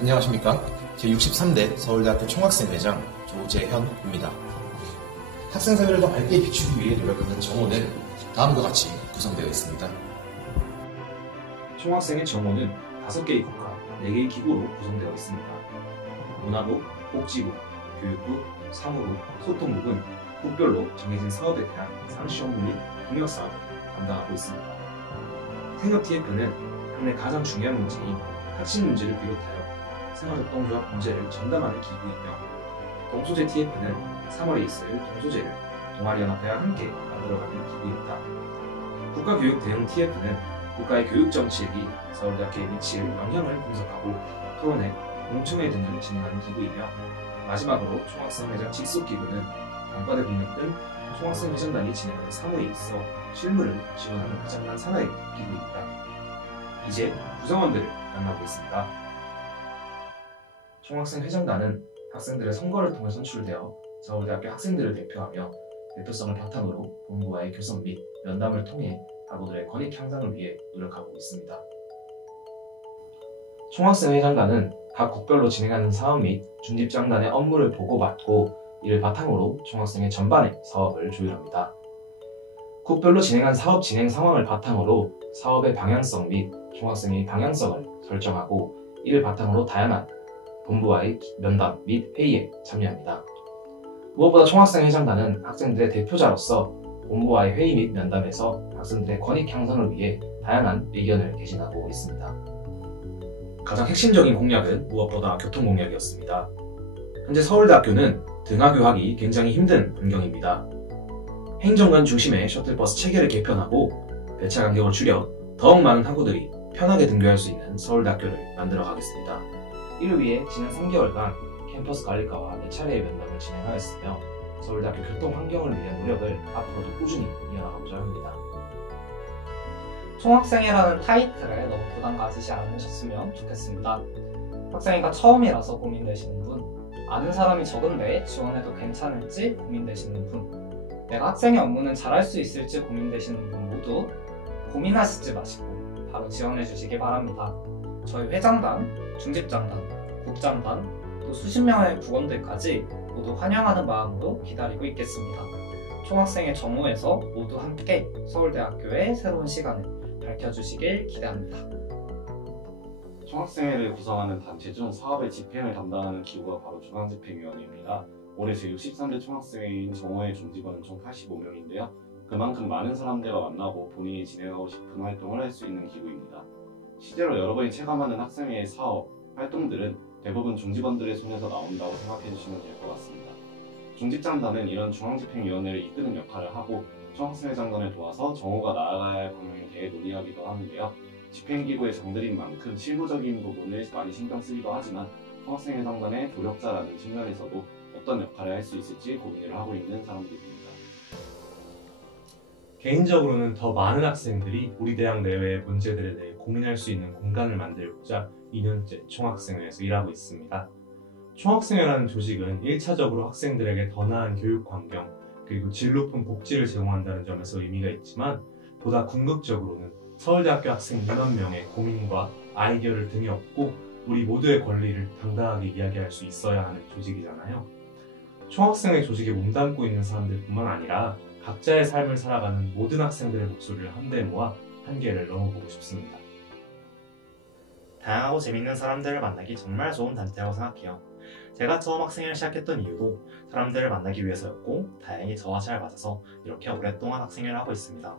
안녕하십니까. 제63대 서울대학교 총학생회장 조재현입니다. 학생사회를 더 밝게 비추기 위해 노력하는 정원은 다음과 같이 구성되어 있습니다. 총학생회 정원은 5개의 국가, 4개의 기구로 구성되어 있습니다. 문화부, 복지부, 교육부, 사무부, 소통부는 국별로 정해진 사업에 대한 상시 업무 및 동력사업을 담당하고 있습니다. 생협 TF는 학내 가장 중요한 문제인 학식 문제를 비롯하여 생활협 동조합 문제를 전담하는 기구이며, 동소재 TF는 3월에 있을 동소재를 동아리연합회와 함께 만들어가는 기구입니다. 국가교육 대응 TF는 국가의 교육정책이 서울대학교의 미칠 영향을 분석하고 토론회, 공청회 등을 진행하는 기구이며, 마지막으로 총학생회장 직속기구는 단과대 공연 등 총학생회장단이 진행하는 사무에 있어 실무를 지원하는 회장단 산하의 기구입니다. 이제 구성원들을 만나보겠습니다. 총학생회장단은 학생들의 선거를 통해 선출되어 서울대학교 학생들을 대표하며 대표성을 바탕으로 본부와의 교섭 및 면담을 통해 학우들의 권익 향상을 위해 노력하고 있습니다. 총학생회장단은 각 국별로 진행하는 사업 및 중집장단의 업무를 보고받고 이를 바탕으로 총학생회 전반의 사업을 조율합니다. 국별로 진행한 사업 진행 상황을 바탕으로 사업의 방향성 및 총학생회의 방향성을 설정하고 이를 바탕으로 다양한 본부와의 면담 및 회의에 참여합니다. 무엇보다 총학생회장단은 학생들의 대표자로서 본부와의 회의 및 면담에서 학생들의 권익 향상을 위해 다양한 의견을 개진하고 있습니다. 가장 핵심적인 공약은 무엇보다 교통 공약이었습니다. 현재 서울대학교는 등하교하기 굉장히 힘든 환경입니다. 행정관 중심의 셔틀버스 체계를 개편하고 배차 간격을 줄여 더욱 많은 학우들이 편하게 등교할 수 있는 서울대학교를 만들어 가겠습니다. 이를 위해 지난 3개월간 캠퍼스 관리과와 4차례의 면담을 진행하였으며 서울대학교 교통 환경을 위한 노력을 앞으로도 꾸준히 이어나가고자 합니다. 총학생회라는 타이틀에 너무 부담 가지지 않으셨으면 좋겠습니다. 학생회가 처음이라서 고민되시는 분, 아는 사람이 적은데 지원해도 괜찮을지 고민되시는 분, 내가 학생회 업무는 잘할 수 있을지 고민되시는 분 모두 고민하시지 마시고 바로 지원해 주시기 바랍니다. 저희 회장단, 중집장단, 국장단, 또 수십 명의 국원들까지 모두 환영하는 마음으로 기다리고 있겠습니다. 총학생회 정오에서 모두 함께 서울대학교의 새로운 시간을 밝혀주시길 기대합니다. 총학생회를 구성하는 단체 중 사업의 집행을 담당하는 기구가 바로 중앙집행위원회입니다. 올해 제63대 총학생회인 정오의 종직원은 총 85명인데요. 그만큼 많은 사람들과 만나고 본인이 진행하고 싶은 활동을 할 수 있는 기구입니다. 실제로 여러분이 체감하는 학생회의 사업, 활동들은 대부분 중직원들의 손에서 나온다고 생각해 주시면 될 것 같습니다. 중집장단은 이런 중앙집행위원회를 이끄는 역할을 하고 총학생회장단을 도와서 정오가 나아가야 할 방향에 대해 논의하기도 하는데요. 집행기구의 장들인 만큼 실무적인 부분을 많이 신경 쓰기도 하지만 총학생회장단의 조력자라는 측면에서도 어떤 역할을 할 수 있을지 고민을 하고 있는 사람들입니다. 개인적으로는 더 많은 학생들이 우리 대학 내외의 문제들에 대해 고민할 수 있는 공간을 만들고자 2년째 총학생회에서 일하고 있습니다. 총학생회라는 조직은 1차적으로 학생들에게 더 나은 교육 환경, 그리고 질 높은 복지를 제공한다는 점에서 의미가 있지만, 보다 궁극적으로는 서울대학교 학생 2만 명의 고민과 아이디어를 등에 업고 우리 모두의 권리를 당당하게 이야기할 수 있어야 하는 조직이잖아요. 총학생회 조직에 몸담고 있는 사람들뿐만 아니라 각자의 삶을 살아가는 모든 학생들의 목소리를 한데 모아 한계를 넘어보고 싶습니다. 다양하고 재밌는 사람들을 만나기 정말 좋은 단체라고 생각해요. 제가 처음 학생회를 시작했던 이유도 사람들을 만나기 위해서였고, 다행히 저와 잘 맞아서 이렇게 오랫동안 학생회를 하고 있습니다.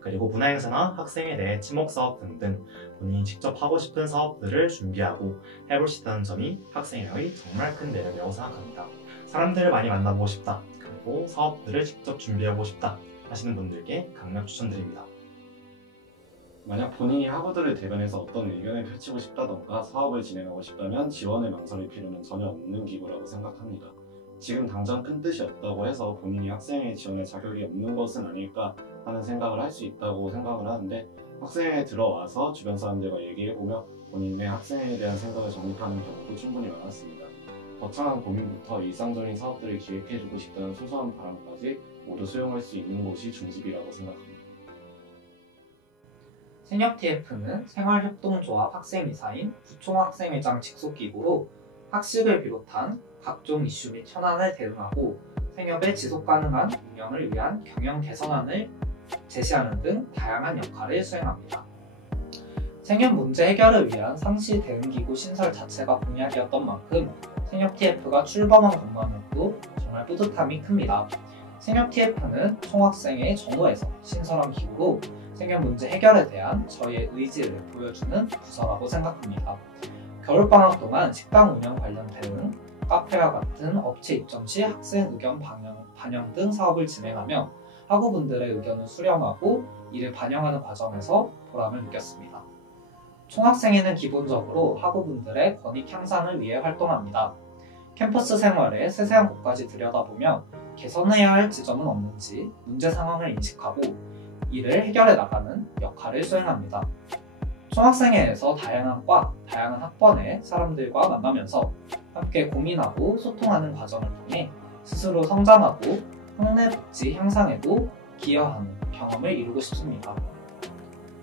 그리고 문화행사나 학생회 내 친목사업 등등 본인이 직접 하고 싶은 사업들을 준비하고 해볼 수 있다는 점이 학생회의 정말 큰 매력이라고 생각합니다. 사람들을 많이 만나보고 싶다, 그리고 사업들을 직접 준비해보고 싶다 하시는 분들께 강력 추천드립니다. 만약 본인이 학우들을 대변해서 어떤 의견을 펼치고 싶다던가 사업을 진행하고 싶다면 지원을 망설일 필요는 전혀 없는 기구라고 생각합니다. 지금 당장 큰 뜻이 없다고 해서 본인이 학생회에 지원할 자격이 없는 것은 아닐까 하는 생각을 할 수 있다고 생각을 하는데, 학생회에 들어와서 주변 사람들과 얘기해보며 본인의 학생회에 대한 생각을 정립하는 경우도 충분히 많았습니다. 거창한 고민부터 일상적인 사업들을 기획해주고 싶다는 소소한 바람까지 모두 수용할 수 있는 곳이 중집이라고 생각합니다. 생협TF는 생활협동조합 학생이사인 부총학생회장 직속기구로 학식을 비롯한 각종 이슈 및 현안을 대응하고 생협의 지속가능한 운영을 위한 경영 개선안을 제시하는 등 다양한 역할을 수행합니다. 생협 문제 해결을 위한 상시 대응기구 신설 자체가 공약이었던 만큼 생협TF가 출범한 것만 해도 정말 뿌듯함이 큽니다. 생협TF는 총학생회 정오에서 신설한 기구로 생협 문제 해결에 대한 저희의 의지를 보여주는 부서라고 생각합니다. 겨울방학 동안 식당 운영 관련 대응, 카페와 같은 업체 입점 시 학생 의견 반영 등 사업을 진행하며 학우분들의 의견을 수렴하고 이를 반영하는 과정에서 보람을 느꼈습니다. 총학생회는 기본적으로 학우분들의 권익 향상을 위해 활동합니다. 캠퍼스 생활의 세세한 것까지 들여다보며 개선해야 할 지점은 없는지 문제 상황을 인식하고 이를 해결해 나가는 역할을 수행합니다. 총학생회에서 다양한 과, 다양한 학번의 사람들과 만나면서 함께 고민하고 소통하는 과정을 통해 스스로 성장하고 학내 복지 향상에도 기여하는 경험을 이루고 싶습니다.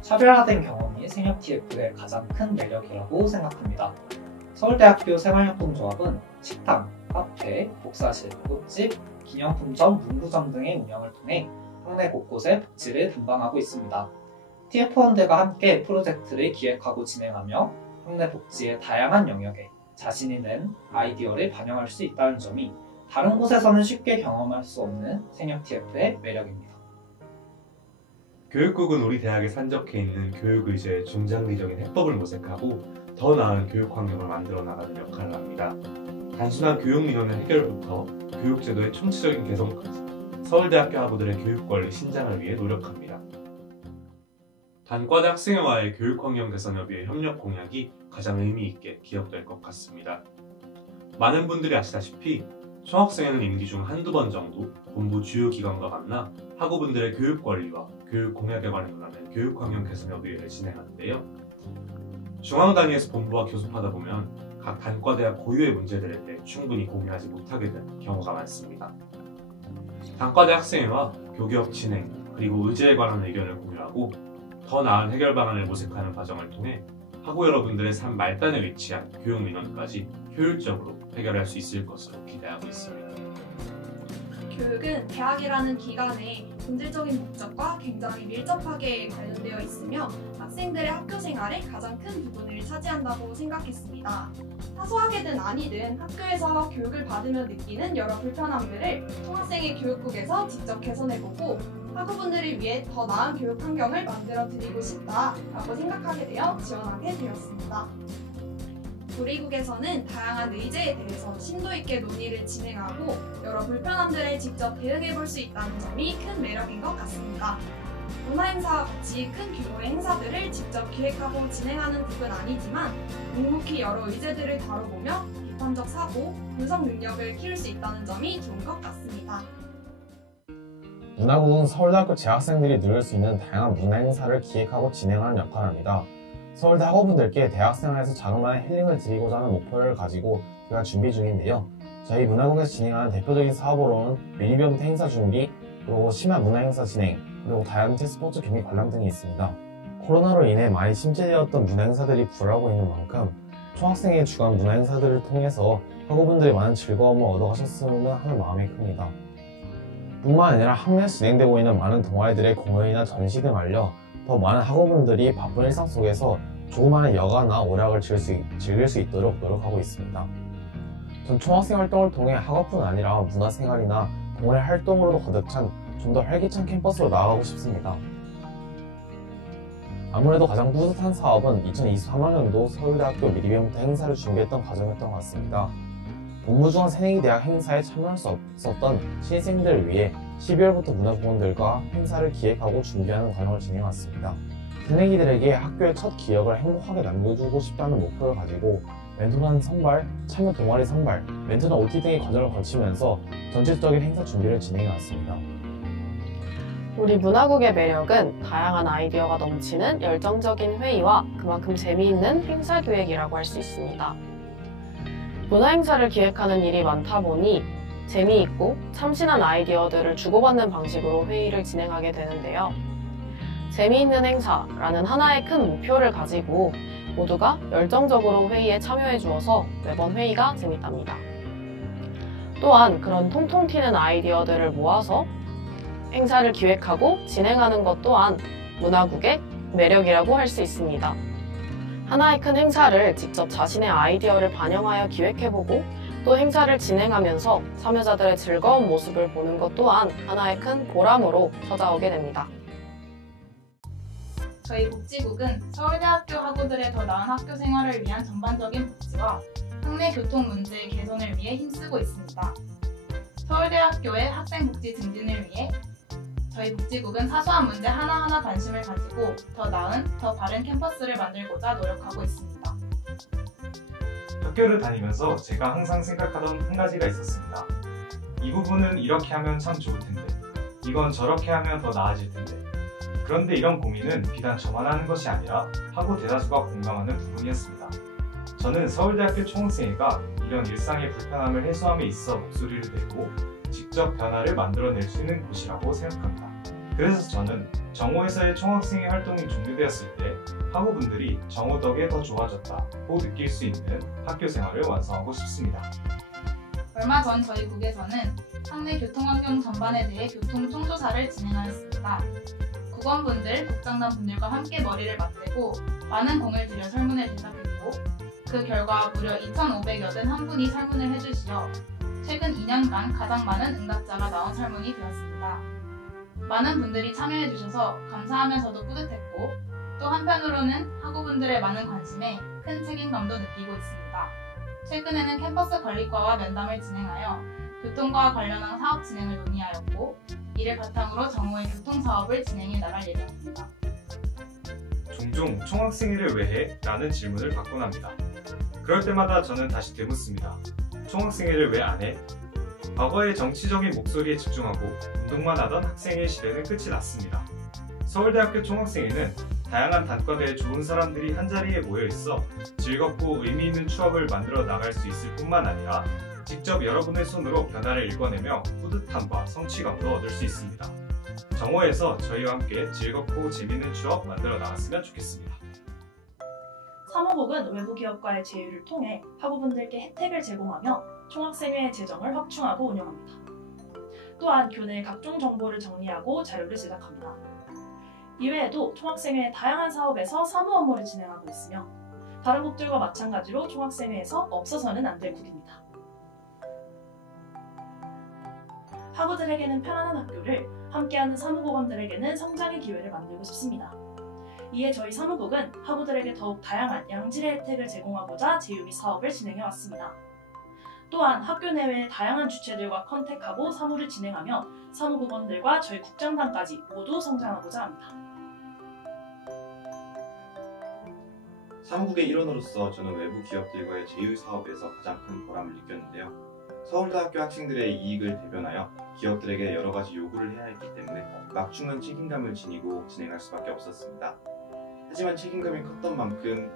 차별화된 경험이 생협TF의 가장 큰 매력이라고 생각합니다. 서울대학교 생활협동조합은 식당, 카페, 복사실, 꽃집, 기념품점, 문구점 등의 운영을 통해 학내 곳곳의 복지를 담당하고 있습니다. TF원들과 함께 프로젝트를 기획하고 진행하며 학내 복지의 다양한 영역에 자신이 낸 아이디어를 반영할 수 있다는 점이 다른 곳에서는 쉽게 경험할 수 없는 생협TF의 매력입니다. 교육국은 우리 대학에 산적해 있는 교육의제의 중장기적인 해법을 모색하고 더 나은 교육 환경을 만들어 나가는 역할을 합니다. 단순한 교육 민원의 해결부터 교육제도의 총체적인 개선까지 서울대학교 학우들의 교육 권리 신장을 위해 노력합니다. 단과대 학생회와의 교육 환경 개선을 위해 협력 공약이 가장 의미 있게 기억될 것 같습니다. 많은 분들이 아시다시피 총학생회는 임기 중 한두 번 정도 본부 주요 기관과 만나 학우분들의 교육 권리와 교육 공약에 관해 논하는 교육 환경 개선 협의회를 진행하는데요. 중앙 단위에서 본부와 교섭하다 보면 각 단과대학 고유의 문제들에 대해 충분히 공유하지 못하게 되는 경우가 많습니다. 단과대 학생회와 교개업 진행 그리고 의제에 관한 의견을 공유하고 더 나은 해결 방안을 모색하는 과정을 통해 학우 여러분들의 삶 말단에 위치한 교육 민원까지 효율적으로 해결할 수 있을 것으로 기대하고 있습니다. 교육은 대학이라는 기관의 본질적인 목적과 굉장히 밀접하게 관련되어 있으며 학생들의 학교 생활의 가장 큰 부분을 차지한다고 생각했습니다. 사소하게든 아니든 학교에서 교육을 받으며 느끼는 여러 불편함들을 총학생회 교육국에서 직접 개선해보고 학우분들을 위해 더 나은 교육 환경을 만들어 드리고 싶다라고 생각하게 되어 지원하게 되었습니다. 우리국에서는 다양한 의제에 대해서 심도 있게 논의를 진행하고 여러 불편함들에 직접 대응해 볼 수 있다는 점이 큰 매력인 것 같습니다. 문화행사와 같이 큰 규모의 행사들을 직접 기획하고 진행하는 국은 아니지만 묵묵히 여러 의제들을 다뤄보며 비판적 사고, 분석 능력을 키울 수 있다는 점이 좋은 것 같습니다. 문화국은 서울대학교 재학생들이 누릴 수 있는 다양한 문화행사를 기획하고 진행하는 역할을 합니다. 서울대 학우분들께 대학생활에서 자그마한 힐링을 드리고자 하는 목표를 가지고 저희가 준비 중인데요. 저희 문화국에서 진행하는 대표적인 사업으로는 미리비엄트 행사 준비, 그리고 심야 문화행사 진행, 그리고 다양한 스포츠 경기 관람 등이 있습니다. 코로나로 인해 많이 침체되었던 문화행사들이 불하고 있는 만큼 총학생회 주관 문화행사들을 통해서 학우분들이 많은 즐거움을 얻어가셨으면 하는 마음이 큽니다. 뿐만 아니라 학내에서 진행되고 있는 많은 동아리들의 공연이나 전시 등 알려 더 많은 학우분들이 바쁜 일상 속에서 조그마한 여가나 오락을 즐길 수 있도록 노력하고 있습니다. 전 총학생 활동을 통해 학업뿐 아니라 문화생활이나 동아리 활동으로도 가득 찬 좀 더 활기찬 캠퍼스로 나아가고 싶습니다. 아무래도 가장 뿌듯한 사업은 2023학년도 서울대학교 미리비엄트 행사를 준비했던 과정이었던 것 같습니다. 본부중앙 새내기 대학 행사에 참여할 수 없었던 신입생들을 위해 12월부터 문화부원들과 행사를 기획하고 준비하는 과정을 진행했습니다. 새내기들에게 학교의 첫 기억을 행복하게 남겨주고 싶다는 목표를 가지고 멘토는 선발, 참여 동아리 선발, 멘토는 OT 등의 과정을 거치면서 전체적인 행사 준비를 진행해왔습니다. 우리 문화국의 매력은 다양한 아이디어가 넘치는 열정적인 회의와 그만큼 재미있는 행사 기획이라고 할 수 있습니다. 문화행사를 기획하는 일이 많다 보니 재미있고 참신한 아이디어들을 주고받는 방식으로 회의를 진행하게 되는데요. 재미있는 행사라는 하나의 큰 목표를 가지고 모두가 열정적으로 회의에 참여해 주어서 매번 회의가 재밌답니다. 또한 그런 통통 튀는 아이디어들을 모아서 행사를 기획하고 진행하는 것 또한 문화국의 매력이라고 할 수 있습니다. 하나의 큰 행사를 직접 자신의 아이디어를 반영하여 기획해보고 또 행사를 진행하면서 참여자들의 즐거운 모습을 보는 것 또한 하나의 큰 보람으로 찾아오게 됩니다. 저희 복지국은 서울대학교 학우들의 더 나은 학교 생활을 위한 전반적인 복지와 학내 교통 문제 개선을 위해 힘쓰고 있습니다. 서울대학교의 학생 복지 증진을 위해 저희 복지국은 사소한 문제 하나하나 관심을 가지고 더 나은, 더 바른 캠퍼스를 만들고자 노력하고 있습니다. 학교를 다니면서 제가 항상 생각하던 한 가지가 있었습니다. 이 부분은 이렇게 하면 참 좋을 텐데, 이건 저렇게 하면 더 나아질 텐데. 그런데 이런 고민은 비단 저만 하는 것이 아니라 학우 대다수가 공감하는 부분이었습니다. 저는 서울대학교 총학생회가 이런 일상의 불편함을 해소함에 있어 목소리를 내고 직접 변화를 만들어낼 수 있는 곳이라고 생각합니다. 그래서 저는 정오에서의 총학생회 활동이 종료되었을 때 학우분들이 정오 덕에 더 좋아졌다고 느낄 수 있는 학교 생활을 완성하고 싶습니다. 얼마 전 저희 국에서는 학내 교통환경 전반에 대해 교통 총조사를 진행하였습니다. 국원분들, 국장단 분들과 함께 머리를 맞대고 많은 공을 들여 설문을 제작했고 그 결과 무려 2,581분이 설문을 해주시어 최근 2년간 가장 많은 응답자가 나온 설문이 되었습니다. 많은 분들이 참여해주셔서 감사하면서도 뿌듯했고 또 한편으로는 학우분들의 많은 관심에 큰 책임감도 느끼고 있습니다. 최근에는 캠퍼스 관리과와 면담을 진행하여 교통과 관련한 사업 진행을 논의하였고 이를 바탕으로 정오의 교통사업을 진행해 나갈 예정입니다. 종종 총학생회를 왜 해? 라는 질문을 받곤 합니다. 그럴 때마다 저는 다시 되묻습니다. 총학생회를 왜 안 해? 과거의 정치적인 목소리에 집중하고 운동만 하던 학생회 시대는 끝이 났습니다. 서울대학교 총학생회는 다양한 단과대의 좋은 사람들이 한자리에 모여있어 즐겁고 의미 있는 추억을 만들어 나갈 수 있을 뿐만 아니라 직접 여러분의 손으로 변화를 읽어내며 뿌듯함과 성취감도 얻을 수 있습니다. 정오에서 저희와 함께 즐겁고 재미있는 추억 만들어 나갔으면 좋겠습니다. 사무국은 외부 기업과의 제휴를 통해 학우분들께 혜택을 제공하며 총학생회 재정을 확충하고 운영합니다. 또한 교내의 각종 정보를 정리하고 자료를 제작합니다. 이외에도 총학생회의 다양한 사업에서 사무 업무를 진행하고 있으며 다른 국들과 마찬가지로 총학생회에서 없어서는 안 될 국입니다. 학우들에게는 편안한 학교를, 함께하는 사무국원들에게는 성장의 기회를 만들고 싶습니다. 이에 저희 사무국은 학우들에게 더욱 다양한 양질의 혜택을 제공하고자 제휴 및 사업을 진행해왔습니다. 또한 학교 내외의 다양한 주체들과 컨택하고 사무를 진행하며 사무국원들과 저희 국장단까지 모두 성장하고자 합니다. 사무국의 일원으로서 저는 외부 기업들과의 제휴 사업에서 가장 큰 보람을 느꼈는데요. 서울대학교 학생들의 이익을 대변하여 기업들에게 여러 가지 요구를 해야 했기 때문에 막중한 책임감을 지니고 진행할 수밖에 없었습니다. 하지만 책임감이 컸던 만큼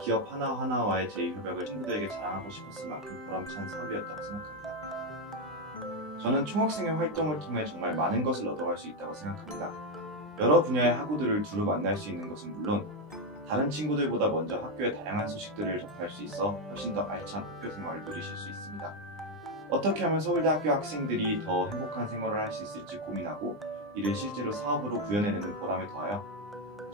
기업 하나하나와의 제휴 협약을 친구들에게 자랑하고 싶었을 만큼 보람찬 사업이었다고 생각합니다. 저는 총학생회 활동을 통해 정말 많은 것을 얻어갈 수 있다고 생각합니다. 여러 분야의 학우들을 두루 만날 수 있는 것은 물론 다른 친구들보다 먼저 학교의 다양한 소식들을 접할 수 있어 훨씬 더 알찬 학교 생활을 누리실 수 있습니다. 어떻게 하면 서울대학교 학생들이 더 행복한 생활을 할 수 있을지 고민하고 이를 실제로 사업으로 구현해내는 보람에 더하여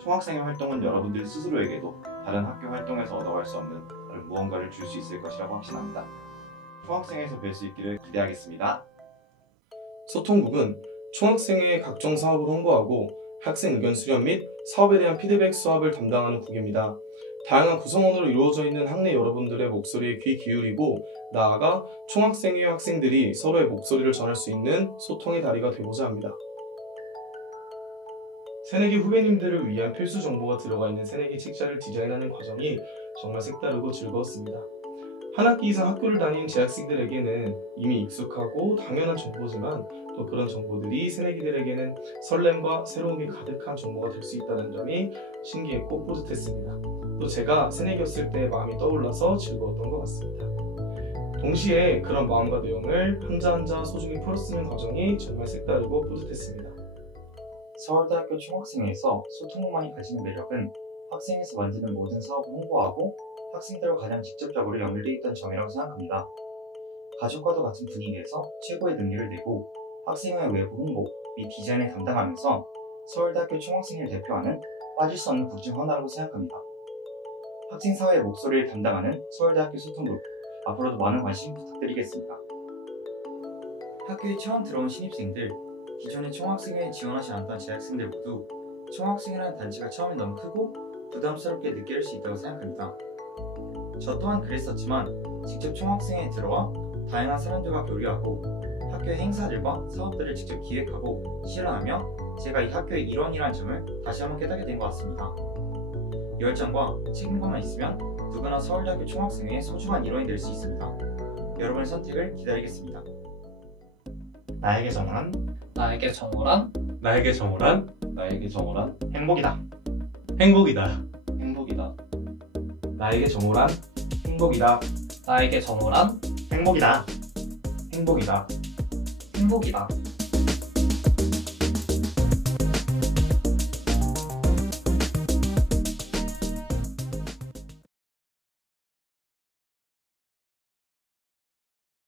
총학생회 활동은 여러분들 스스로에게도 다른 학교 활동에서 얻어갈 수 없는 다른 무언가를 줄 수 있을 것이라고 확신합니다. 총학생회에서 뵐 수 있기를 기대하겠습니다. 소통국은 총학생회의 각종 사업을 홍보하고 학생 의견 수렴 및 사업에 대한 피드백 수업을 담당하는 국입니다. 다양한 구성원으로 이루어져 있는 학내 여러분들의 목소리에 귀 기울이고 나아가 총학생회 학생들이 서로의 목소리를 전할 수 있는 소통의 다리가 되고자 합니다. 새내기 후배님들을 위한 필수 정보가 들어가 있는 새내기 책자를 디자인하는 과정이 정말 색다르고 즐거웠습니다. 한 학기 이상 학교를 다닌 재학생들에게는 이미 익숙하고 당연한 정보지만 또 그런 정보들이 새내기들에게는 설렘과 새로움이 가득한 정보가 될 수 있다는 점이 신기했고 뿌듯했습니다. 또 제가 새내기였을 때 마음이 떠올라서 즐거웠던 것 같습니다. 동시에 그런 마음과 내용을 한자 한자 소중히 풀어쓰는 과정이 정말 색다르고 뿌듯했습니다. 서울대학교 총학생회에서 소통부만이 가지는 매력은 학생회에서 만드는 모든 사업을 홍보하고 학생들과 가장 직접적으로 연결되어 있다는 점이라고 생각합니다. 가족과도 같은 분위기에서 최고의 능력을 내고 학생회 외부 홍보 및 디자인을 담당하면서 서울대학교 총학생회를 대표하는 빠질 수 없는 국중 하나라고 생각합니다. 학생사회의 목소리를 담당하는 서울대학교 소통부, 앞으로도 많은 관심 부탁드리겠습니다. 학교에 처음 들어온 신입생들, 기존에 총학생회에 지원하지 않았던 재학생들 모두 총학생회라는 단체가 처음에 너무 크고 부담스럽게 느낄 수 있다고 생각합니다. 저 또한 그랬었지만 직접 총학생회에 들어와 다양한 사람들과 교류하고 학교의 행사들과 사업들을 직접 기획하고 실현하며 제가 이 학교의 일원이라는 점을 다시 한번 깨닫게 된 것 같습니다. 열정과 책임감만 있으면 누구나 서울대학교 총학생회의 소중한 일원이 될 수 있습니다. 여러분의 선택을 기다리겠습니다. 나에게 정한 나에게 정월한 나에게 정월한 나에게 정월한 행복이다. 행복이다. 행복이다. 나에게 정월한 행복이다. 나에게 정월한 행복이다. 행복이다. 행복이다.